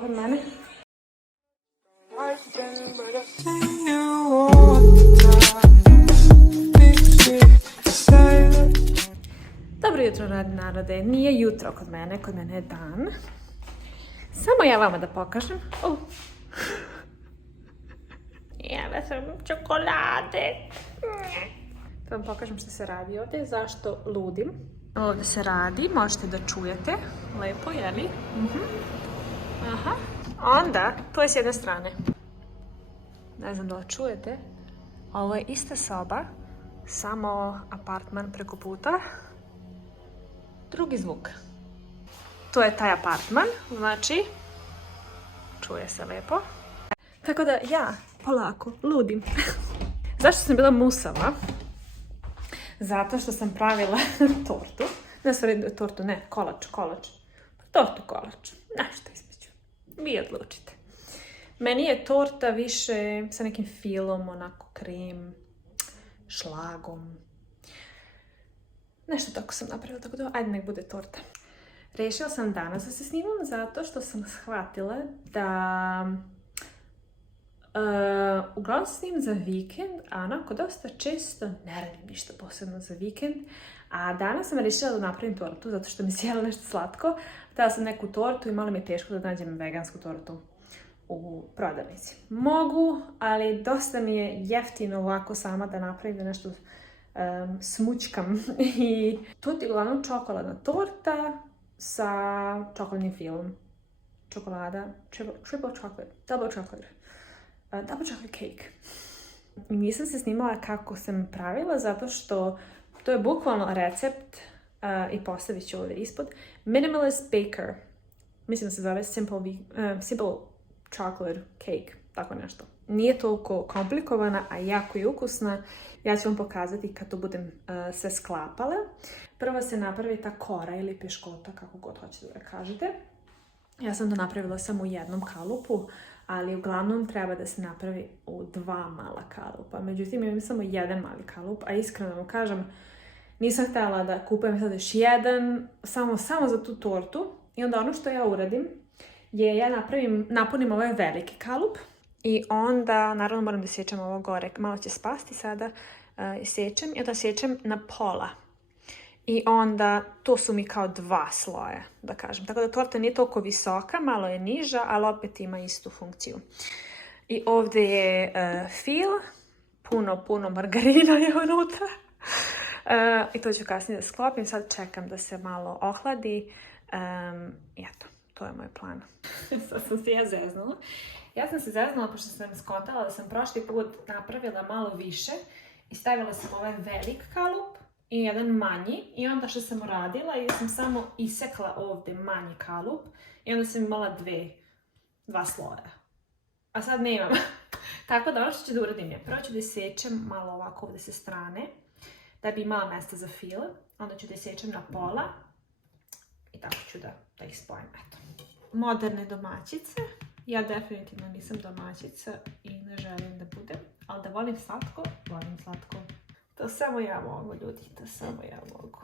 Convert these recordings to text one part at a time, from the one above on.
kod mene. Dobro jutro, narode. Nije jutro kod mene je dan. Samo ja vama da pokažem. Jela sam čokolade. Da vam pokažem što se radi ovdje, zašto ludim. Ovdje se radi, možete da čujete. Lepo, jeli? Aha. Onda, to je s jedne strane. Ne znam da li čujete. Ovo je ista soba, samo apartman preko puta. Drugi zvuk. To je taj apartman, znači, čuje se lepo. Tako da ja polako ludim. Zašto sam bila musava? Zato što sam pravila tortu. Kolač. Tortu kolač. Nešto između. Vi odlučite. Meni je torta više sa nekim filom, onako krem, šlagom. Nešto tako sam napravila, tako da ajde nek bude torta. Rešila sam danas da se snimam zato što sam shvatila da uglavnom snimam za vikend, a onako dosta često ne radim ništa posebno za vikend. A danas sam rešila da napravim tortu zato što mi se jela nešto slatko. Htjela sam neku tortu i malo mi je teško da nađem vegansku tortu u prodavnici. Mogu, ali dosta mi je jeftino ovako sama da napravim da nešto smućkam. I to je uglavnom čokoladna torta sa čokoladnim filom. Čokolada, double chocolate cake. I nisam se snimala kako sam pravila zato što to je bukvalno recept i postavit ću ovdje ispod. Minimalist Baker. Mislim da se zove Simple Chocolate Cake. Tako nešto. Nije toliko komplikovana, a jako je ukusna. Ja ću vam pokazati kad to budem sve sklapala. Prvo se napravi ta kora ili piškota, kako god hoćete da kažete. Ja sam to napravila samo u jednom kalupu, ali uglavnom treba da se napravi u 2 mala kalupa. Međutim, imam samo jedan mali kalup, a iskreno vam kažem, nisam htjela da kupujem sad još jedan, samo za tu tortu. I onda ono što ja uradim je ja napunim ovaj veliki kalup i onda, naravno moram da sjećam ovo gore, malo će spasti sada, sjećam i onda sjećam na pola. I onda to su mi kao 2 sloja, da kažem. Tako da torta nije toliko visoka, malo je niža, ali opet ima istu funkciju. I ovdje je fil, puno margarina je unutra. I to ću kasnije da sklopim, sad čekam da se malo ohladi. I eto, to je moj plan. Sad sam se ja zeznula. Ja sam se zeznula pošto sam skontala da sam prošli put napravila malo više i stavila sam ovaj velik kalup i jedan manji i onda što sam uradila i sam samo isekla ovdje manji kalup i onda sam imala 2 sloja. A sad nemam. Tako da ono što ću da uradim je, prvo ću da sečem malo ovako ovdje sa strane da bi imala mjesta za fil, onda ću da sečem na pola i tako ću da ih spojim. Eto. Moderne domaćice. Ja definitivno nisam domaćica i ne želim da budem, ali da volim slatko. To samo ja mogu, ljudi, to samo ja mogu.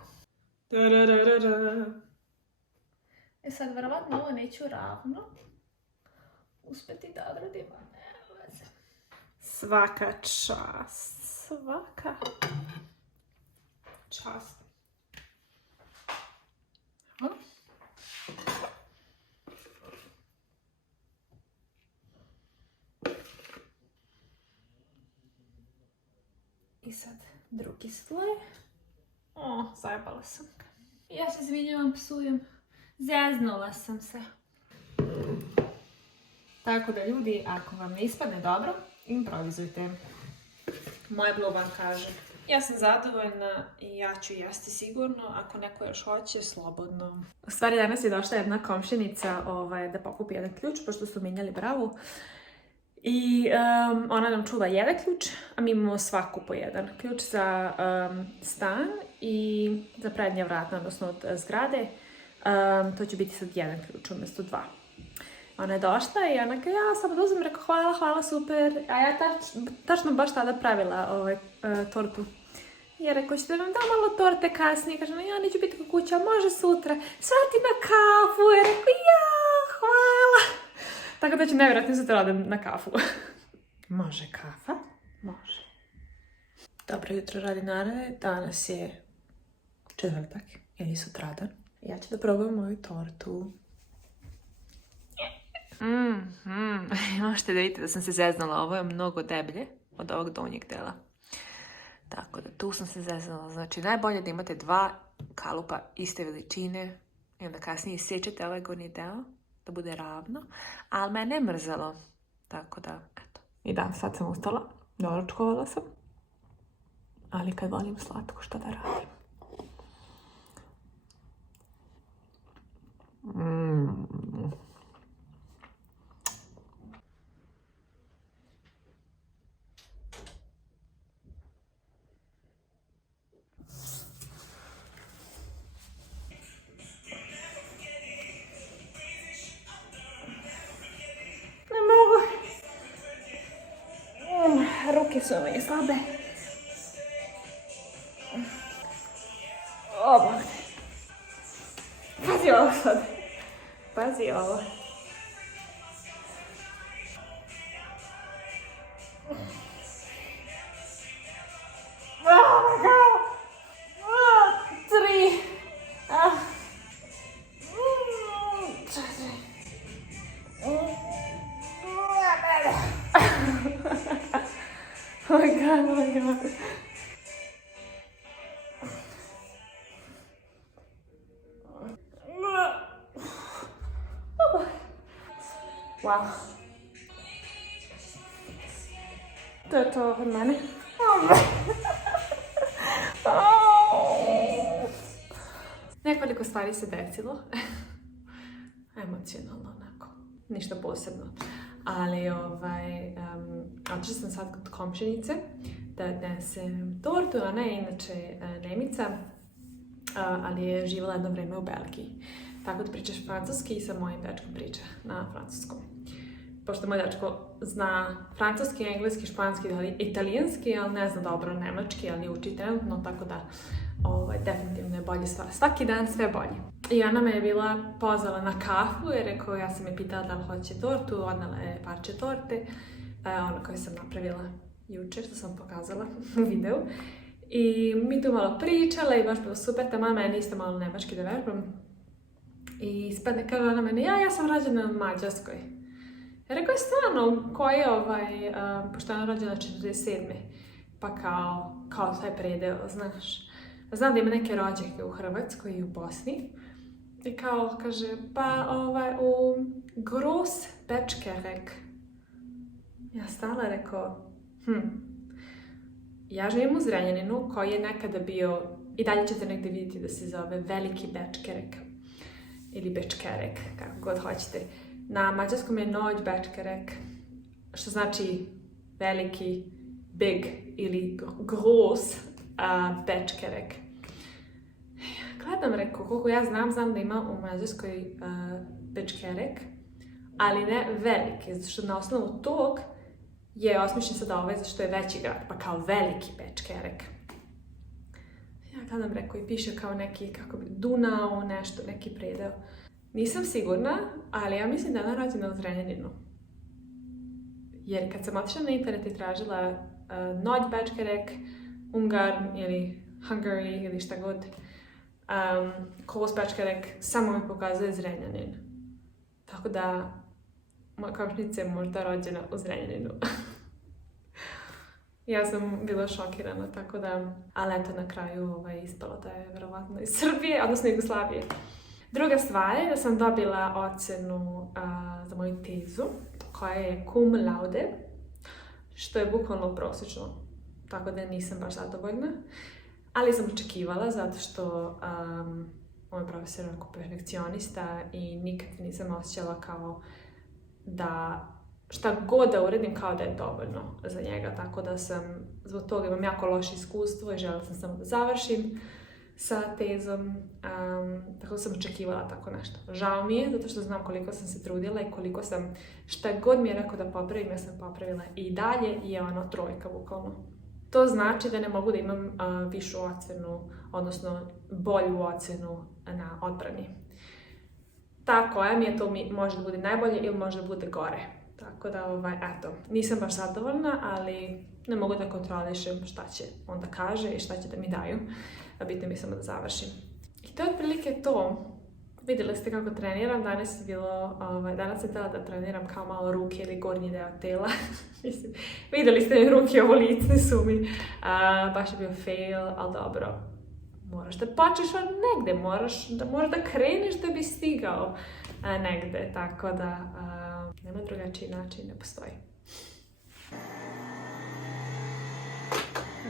Sad, verovatno ovo neću ravno uspjeti da odradim, nema veze. Svaka čast. I sad drugi sloj. Zajebala sam ga. Ja se izvinjavam, psujem. Zeznula sam se. Tako da ljudi, ako vam ne ispadne dobro, improvizujte. Moj blog vam kaže. Ja sam zadovoljna i ja ću jesti sigurno. Ako neko još hoće, slobodno. U stvari danas je došla jedna komšinica da pokupi jedan ključ, pošto su menjali bravu. I ona nam čuva jedan ključ, a mi imamo svaku po jedan. Ključ za stan i za prednja vrata, odnosno od zgrade. To će biti sad jedan ključ umjesto 2. Ona je došla i ona kaže, ja samo da uzmem, rekao hvala, super. A ja tačno baš tada pravila tortu. Ja rekao, ćete vam da malo torte kasnije. Kaže, ja neću biti kod kuća, može sutra. Svati na kafu. Ja rekao, ja, hvala. Tako da ću nevjerojatno sutra odem na kafu. Može kafa? Može. Dobro jutro radinare, danas je četvrtak ili sutradan. Ja ću da probam moju tortu. Možete da vidite da sam se zeznala, ovo je mnogo deblje od ovog donjeg dela. Tako da tu sam se zeznala. Znači najbolje da imate 2 kalupa iste veličine i onda kasnije isječete ovaj gornji deo da bude ravno, ali me ne mrzelo. Tako da, eto. I da, sad sam ustala, doručkovala sam, ali kad volim slatko, šta da radim? Ruke su mi slabe. O, Bog. Pazi ovo sad. Pazi ovo. Oh my god. 3. 4. Oh my god, oh my god. Wow. To je to od mene. Nekoliko stvari se desilo. Emocionalno onako. Ništa posebno. Ali otišla sam sad kod komšinice da odnesem tortu. Ona je inače Nemica, ali je živjela jedno vreme u Belgiji. Tako da pričaš francuski i sa mojim dečkom priča na francuskom. Pošto moj dečko zna francuski, engleski, španski, italijanski, ali ne zna dobro nemački, ali uči trenutno, tako da definitivno je bolje svaki dan sve bolje. I ona me je bila pozvala na kafu jer rekao, ja sam je pitala da li hoće tortu, odnala je parče torte, ono koju sam napravila jučer, što sam pokazala u videu. I mi tu malo pričala i baš bilo super, ta mama je isto malo nemački da vežbam. I spadne, kaže ona meni, ja sam rođena u Mađarskoj. Ja rekao je stvarno, koji je pošto je ona rođena 47. Pa kao taj predeo, znaš. Znam da ima neke rođake u Hrvatskoj i u Bosni. I kao, kaže, pa u Großbeckkerek. Ja stala rekao, ja živim u Zrenjaninu, koji je nekada bio, i dalje ćete negdje vidjeti da se zove Veliki Bečkerek. Ili Bečkerek, kako god hoćete. Na mađarskom je Nagy Bečkerek, što znači veliki, big ili Groß Bečkerek. Gledam, rekao, koliko ja znam da ima u Mađarskoj Bečkerek, ali ne veliki, zato što na osnovu tog je osmišljen sada ovaj, zato što je veći grad, pa kao Veliki Bečkerek. Ja gledam, rekao, i piše kao neki, kako bi, Dunao, nešto, neki predeo. Nisam sigurna, ali ja mislim da je ona rođena u Zrenjaninu. Jer kad sam otišla na internet i tražila Nagy Bečkerek, Ungarn ili Hungary ili šta god, Großbeckkerek, samo mi pokazuje Zrenjanin. Tako da, moja komšinica je možda rođena u Zrenjaninu. Ja sam bila šokirana, tako da, ali eto na kraju ispalo da je verovatno iz Srbije, odnosno Jugoslavije. Druga stvar je da sam dobila ocenu za moju tezu, koja je cum laude, što je bukvalno prosječno, tako da nisam baš zadovoljna. Ali sam očekivala, zato što moj profesor je onako perfekcionista i nikad nisam osjećala kao da šta god da uredim kao da je dovoljno za njega. Tako da sam, zbog toga imam jako loše iskustvo i željela sam samo da završim sa tezom, tako da sam očekivala tako nešto. Žao mi je, zato što znam koliko sam se trudila i koliko sam, šta god mi je rekao da popravim, ja sam popravila i dalje je ono 3 bukvalno. To znači da ne mogu da imam višu ocenu, odnosno bolju ocenu na odbrani. ta koja mi je, to može da bude najbolje ili može da bude gore. Tako da, eto, nisam baš zadovoljna, ali ne mogu da kontrolišem šta će on da kaže i šta će da mi daju. Bitno mi samo da završim. I to je otprilike to. Vidjeli ste kako treniram, danas sam htjela da treniram kao malo ruke ili gornji deo tela. Vidjeli ste mi ruke, ovo lice su mi. Baš je bio fail, ali dobro. Moraš da počneš od negde, moraš da kreneš da bi stigao negde, tako da nema drugačiji način, ne postoji.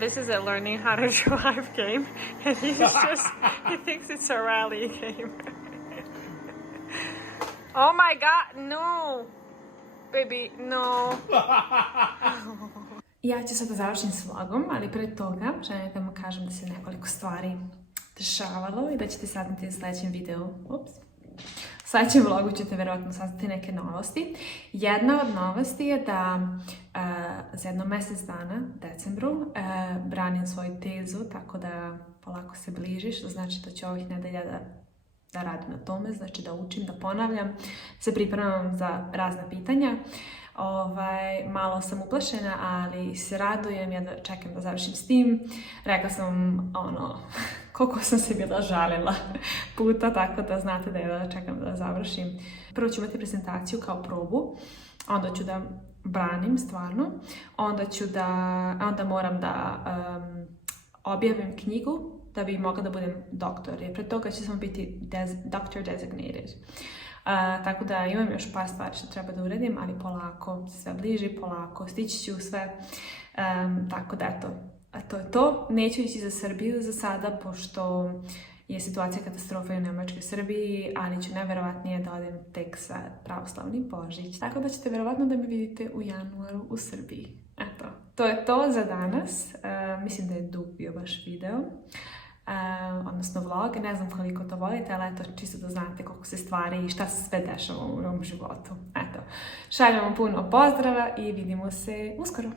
This is a learning how to drive game, and he thinks it's a rally game. Oh my god, no! Baby, no! Ja ću sad da završim s vlogom, ali pre toga želim da vam kažem da se nekoliko stvari dešavalo i da ćete saznati u sljedećem videu. U sljedećem vlogu ćete verovatno saznati neke novosti. Jedna od novosti je da za jedno mjesec dana, decembru, branim svoju tezu, tako da polako se bližiš, to znači da ću ovih nedelja da radim na tome, znači da učim, da ponavljam, se pripremam za razna pitanja. Malo sam uplašena, ali se radujem, ja čekam da završim s tim. Rekla sam, koliko sam se bila žalila puta, tako da znate da ja čekam da završim. Prvo ću imati prezentaciju kao probu, onda ću da branim stvarno, onda moram da objavim knjigu da bi mogla da budem doktor, jer pred toga će samo biti doctor designated. Tako da imam još par stvari što treba da uradim, ali polako, sve bliži, polako, stići ću sve. Tako da eto, to je to. Neću ići za Srbiju za sada, pošto je situacija katastrofa u Nemačkoj Srbiji, ali ću najverovatnije da odem tek sa pravoslavni Božić. Tako da ćete verovatno da me vidite u januaru u Srbiji. Eto, to je to za danas. Mislim da je dug bio baš video. Odnosno vlog, ne znam koliko to volite, ali eto, čisto da znate koliko se stvari i šta se sve dešava u mom životu. Eto, šaljem vam puno pozdrava i vidimo se uskoro.